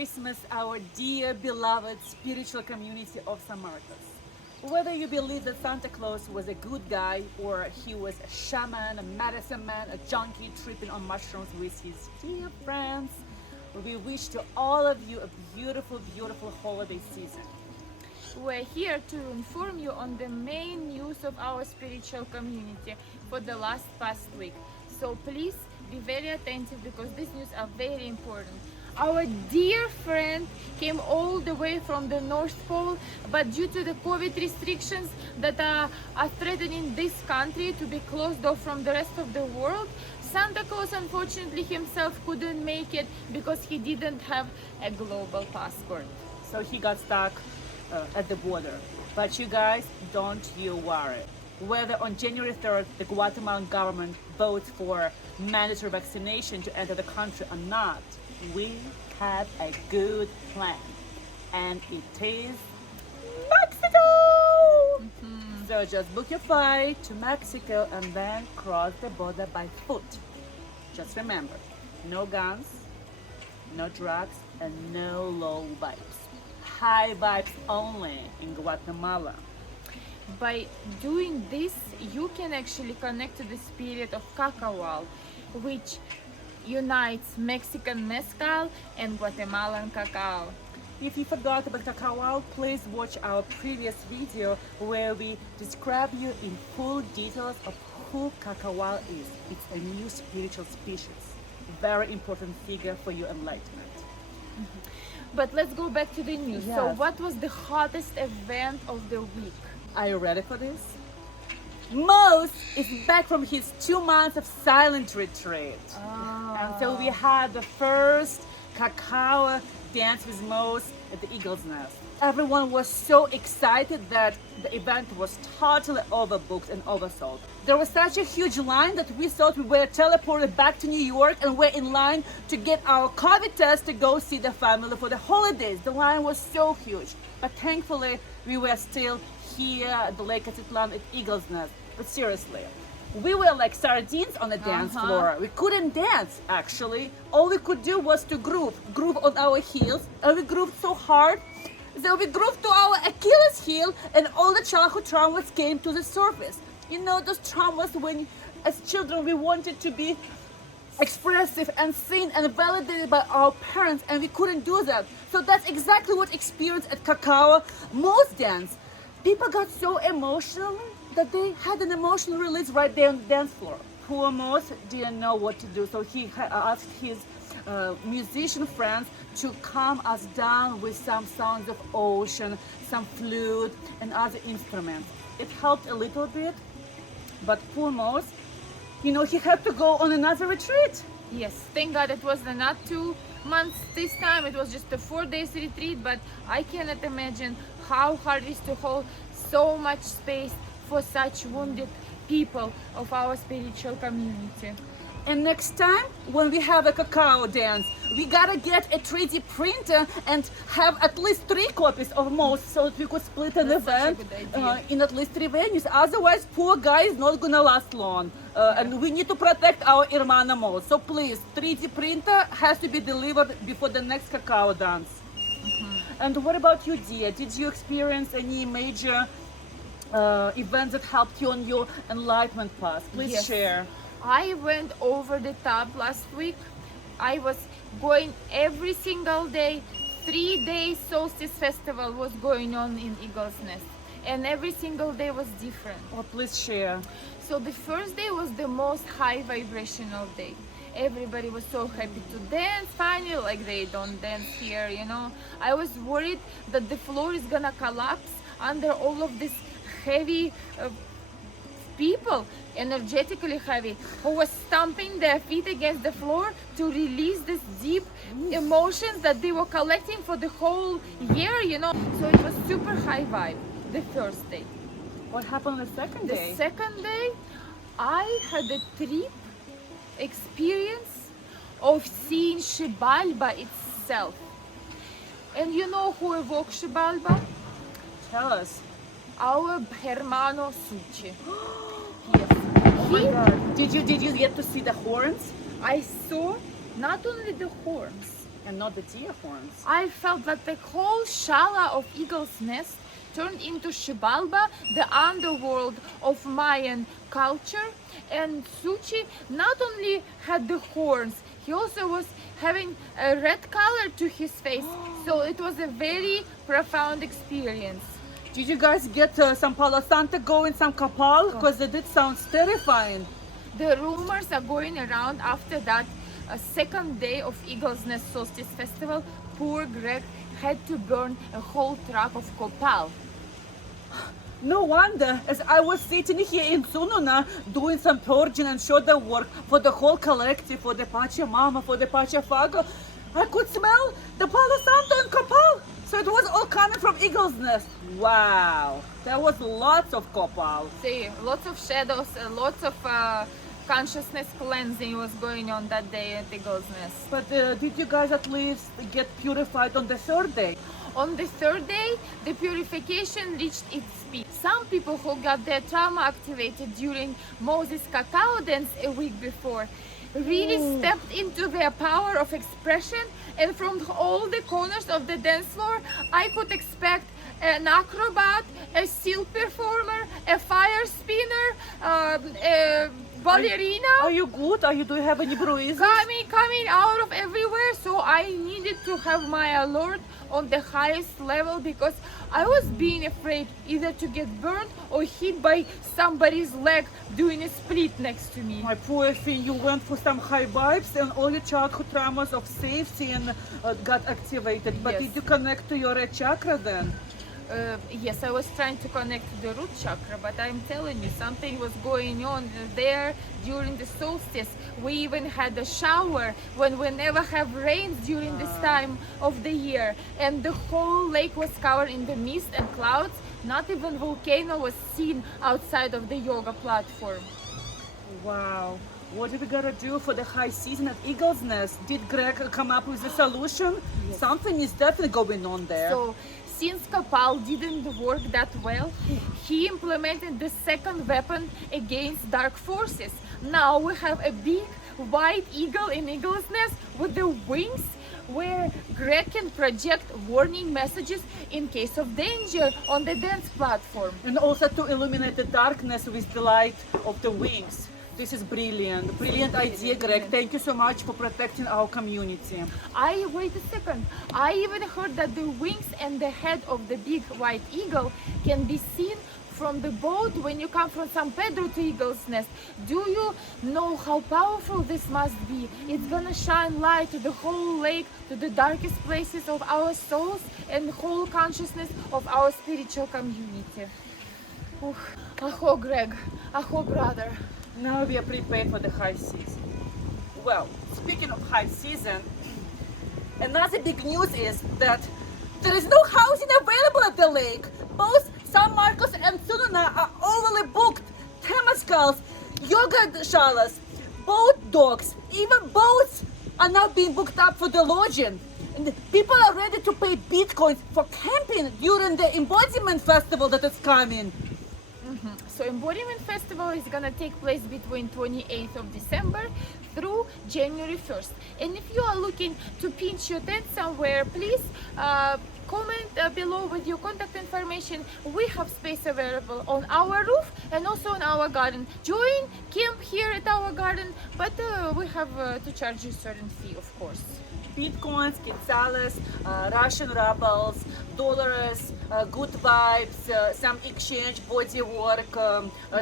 Christmas, our dear beloved spiritual community of San Marcos. Whether you believe that Santa Claus was a good guy or he was a shaman, a medicine man, a junkie tripping on mushrooms with his dear friends, we wish to all of you a beautiful, beautiful holiday season. We're here to inform you on the main news of our spiritual community for the past week. So please be very attentive because these news are very important. Our dear friend came all the way from the North Pole, but due to the COVID restrictions that are threatening this country to be closed off from the rest of the world, Santa Claus unfortunately himself couldn't make it because he didn't have a global passport. So he got stuck at the border. But you guys, don't you worry. Whether on January 3rd the Guatemalan government votes for mandatory vaccination to enter the country or not, we have a good plan. And it is Mexico! So just book your flight to Mexico and then cross the border by foot. Just remember, no guns, no drugs, and no low vibes. High vibes only in Guatemala. By doing this, you can actually connect to the spirit of cacao, which unites Mexican mezcal and Guatemalan cacao. If you forgot about cacao, please watch our previous video where we describe you in full details of who cacao is. It's a new spiritual species. Very important figure for your enlightenment. But let's go back to the news. So Yes. what was the hottest event of the week? Are you ready for this? Mose is back from his 2 months of silent retreat. And so we had the first cacao dance with Mose at the Eagle's Nest. Everyone was so excited that the event was totally overbooked and oversold. There was such a huge line that we thought we were teleported back to New York and we're in line to get our COVID test to go see the family for the holidays. The line was so huge. But thankfully, we were still here at the Lake Atitlan at Eagle's Nest. But seriously, we were like sardines on the dance floor. We couldn't dance, actually. All we could do was to groove on our heels. And we grooved so hard. So we grooved to our Achilles heel and all the childhood traumas came to the surface. You know, those traumas when as children we wanted to be expressive and seen and validated by our parents and we couldn't do that. So that's exactly what experienced at Cacao Most Dance. People got so emotional that they had an emotional release right there on the dance floor. Poor Mose didn't know what to do, so he asked his musician friends to calm us down with some sounds of ocean, some flute and other instruments. It helped a little bit, but poor Mose, you know, he had to go on another retreat. Yes, thank God it was not 2 months this time, it was just a 4 days retreat, but I cannot imagine how hard it is to hold so much space for such wounded people of our spiritual community. And next time, when we have a cacao dance, we gotta get a 3D printer and have at least 3 copies of Mose so that we could split an That's such a event good idea. in at least 3 venues. Otherwise, poor guy is not gonna last long. And we need to protect our Hermana Mose. So please, 3D printer has to be delivered before the next cacao dance. And what about you, dear? Did you experience any major events that helped you on your enlightenment path? Please Yes. share. I went over the top last week. I was going every single day. 3 days solstice festival was going on in Eagle's Nest, and every single day was different. Oh, please share. So the first day was the most high vibrational day. Everybody was so happy to dance finally, like they don't dance here, you know. I was worried that the floor is gonna collapse under all of this heavy people, energetically heavy, who was stomping their feet against the floor to release this deep emotions that they were collecting for the whole year, you know. So it was super high vibe the first day. What happened on the second The day? second day, I had a trip experience of seeing Xibalba itself. And you know who evoked Xibalba? Tell us. Our hermano Suchi. Yes. Oh my God. Did you get to see the horns? I saw not only the horns, and not the deer horns. I felt that the whole shala of eagle's nest turned into Xibalba, the underworld of Mayan culture, and Suchi not only had the horns, he also was having a red color to his face, so it was a very profound experience. Did you guys get some Palo Santo going, some Kapal? Because it did sound terrifying. The rumors are going around after that second day of Eagle's Nest Solstice Festival, poor Greg had to burn a whole truck of copal. No wonder, as I was sitting here in Sununa doing some purging and shoulder work for the whole collective, for the Pachamama, for the Pachafago, I could smell the Palo Santo and Copal. So it was all coming from Eagle's Nest. Wow, there was lots of Copal. See, lots of shadows, lots of consciousness cleansing was going on that day at Eagle's Nest. But did you guys at least get purified on the third day? On the third day, the purification reached its peak. Some people who got their trauma activated during Moses' cacao dance a week before really stepped into their power of expression, and from all the corners of the dance floor, I could expect an acrobat, a seal performer, a fire spinner, a ballerina. Are you good? Do you have any bruises? Coming out of everywhere, so I needed to have my alert on the highest level because I was being afraid either to get burned or hit by somebody's leg doing a split next to me. My poor thing, you went for some high vibes and all your childhood traumas of safety and got activated. But Yes. did you connect to your red chakra then? Yes, I was trying to connect to the root chakra, but I'm telling you, something was going on there during the solstice. We even had a shower when we never have rains during this time of the year, and the whole lake was covered in the mist and clouds. Not even volcano was seen outside of the yoga platform. Wow. What are we gonna do for the high season at Eagle's Nest? Did Greg come up with a solution? Yes. Something is definitely going on there. So, since Kapal didn't work that well, he implemented the second weapon against dark forces. Now we have a big white eagle in Eagle's Nest with the wings where Greg can project warning messages in case of danger on the dance platform. And also to illuminate the darkness with the light of the wings. This is brilliant. Brilliant idea, Greg. Thank you so much for protecting our community. Wait a second. I even heard that the wings and the head of the big white eagle can be seen from the boat when you come from San Pedro to Eagle's Nest. Do you know how powerful this must be? It's gonna shine light to the whole lake, to the darkest places of our souls and the whole consciousness of our spiritual community. Aho, Greg. Aho, brother. Now we are prepared for the high season. Well, speaking of high season, another big news is that there is no housing available at the lake. Both San Marcos and Sununa are overly booked. Temazcals, yoga shalas, boat docks, even boats are now being booked up for the lodging. And people are ready to pay bitcoins for camping during the embodiment festival that is coming. So Embodiment Festival is gonna take place between 28th of December through January 1st. And if you are looking to pitch your tent somewhere, please comment below with your contact information. We have space available on our roof and also in our garden. Join camp here at our garden, but we have to charge you a certain fee, of course. Bitcoins, quetzales, Russian rubles, dollars, good vibes, some exchange, body work,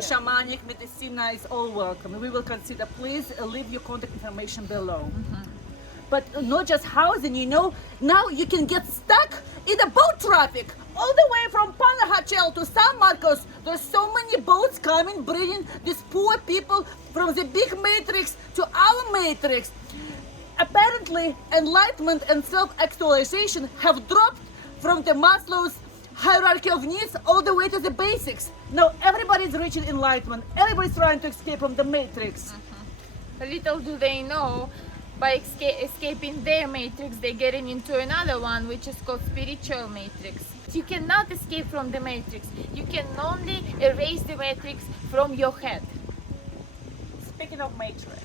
shamanic medicina is all welcome. We will consider. Please leave your contact information below. But not just housing, you know, now you can get stuck in the boat traffic all the way from Panajachel to San Marcos. There's so many boats coming, bringing these poor people from the big matrix to our matrix. Apparently, enlightenment and self-actualization have dropped from the Maslow's hierarchy of needs all the way to the basics. Now everybody's reaching enlightenment. Everybody's trying to escape from the matrix. Little do they know, by escaping their matrix, they're getting into another one, which is called spiritual matrix. You cannot escape from the matrix. You can only erase the matrix from your head. Speaking of matrix,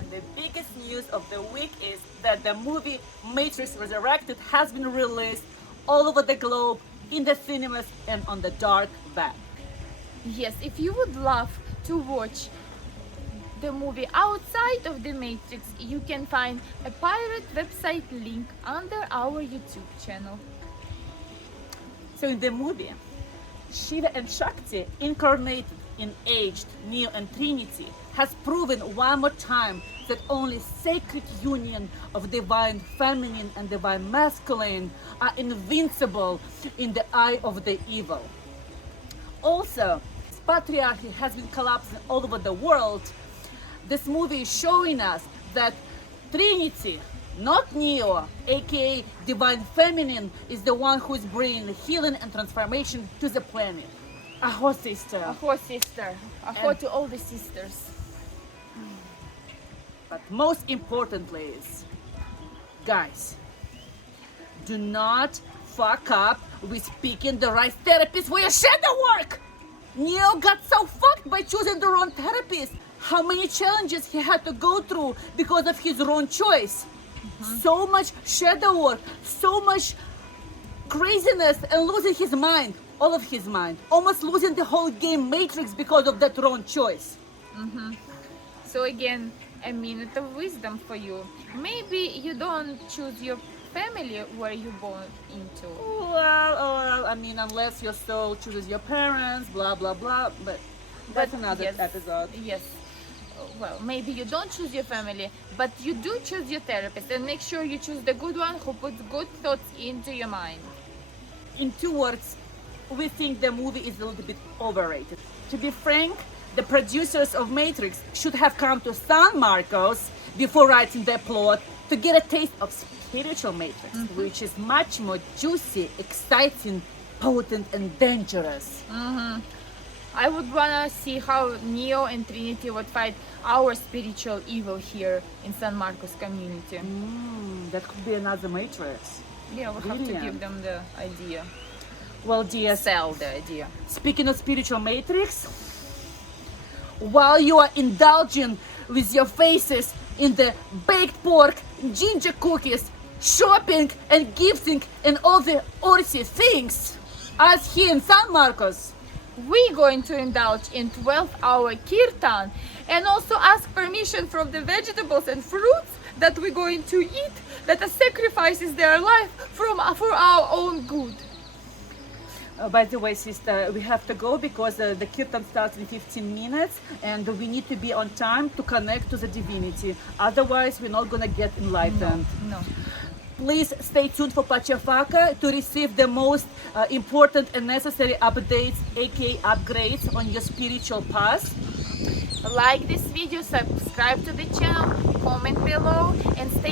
And the biggest news of the week is that the movie Matrix Resurrected has been released all over the globe, in the cinemas and on the dark web. Yes, if you would love to watch the movie outside of the Matrix, you can find a pirate website link under our YouTube channel. So in the movie, Shiva and Shakti, incarnated in aged Neo and Trinity, has proven one more time that only sacred union of divine feminine and divine masculine are invincible in the eye of the evil. Also, patriarchy has been collapsing all over the world. This movie is showing us that Trinity, not Neo, aka divine feminine, is the one who is bringing healing and transformation to the planet. Aho, sister. Aho, sister. Aho to all the sisters. But most importantly is, guys, do not fuck up with picking the right therapist for your shadow work. Neo got so fucked by choosing the wrong therapist. How many challenges he had to go through because of his wrong choice. So much shadow work, so much craziness, and losing his mind, all of his mind. Almost losing the whole game Matrix because of that wrong choice. So again, a minute of wisdom for you. Maybe you don't choose your family where you born into. Well, I mean, unless your soul chooses your parents, blah, blah, blah. But that's another yes, episode. Yes. Well, maybe you don't choose your family, but you do choose your therapist, and make sure you choose the good one who puts good thoughts into your mind. In 2 words, we think the movie is a little bit overrated. To be frank, the producers of Matrix should have come to San Marcos before writing their plot to get a taste of spiritual Matrix, which is much more juicy, exciting, potent, and dangerous. I would wanna see how Neo and Trinity would fight our spiritual evil here in San Marcos community. That could be another Matrix. Yeah, we have to give them the idea. Well, dear, Sell the idea. speaking of spiritual Matrix, while you are indulging with your faces in the baked pork, ginger cookies, shopping and gifting and all the orty things, us here in San Marcos, We're going to indulge in 12-hour kirtan and also ask permission from the vegetables and fruits that we're going to eat, that sacrifices their life for our own good. by the way, sister, we have to go because the kirtan starts in 15 minutes and we need to be on time to connect to the divinity. Otherwise, we're not going to get enlightened. No. Please stay tuned for Pachafaka to receive the most important and necessary updates, aka upgrades on your spiritual path. Like this video, subscribe to the channel, comment below, and stay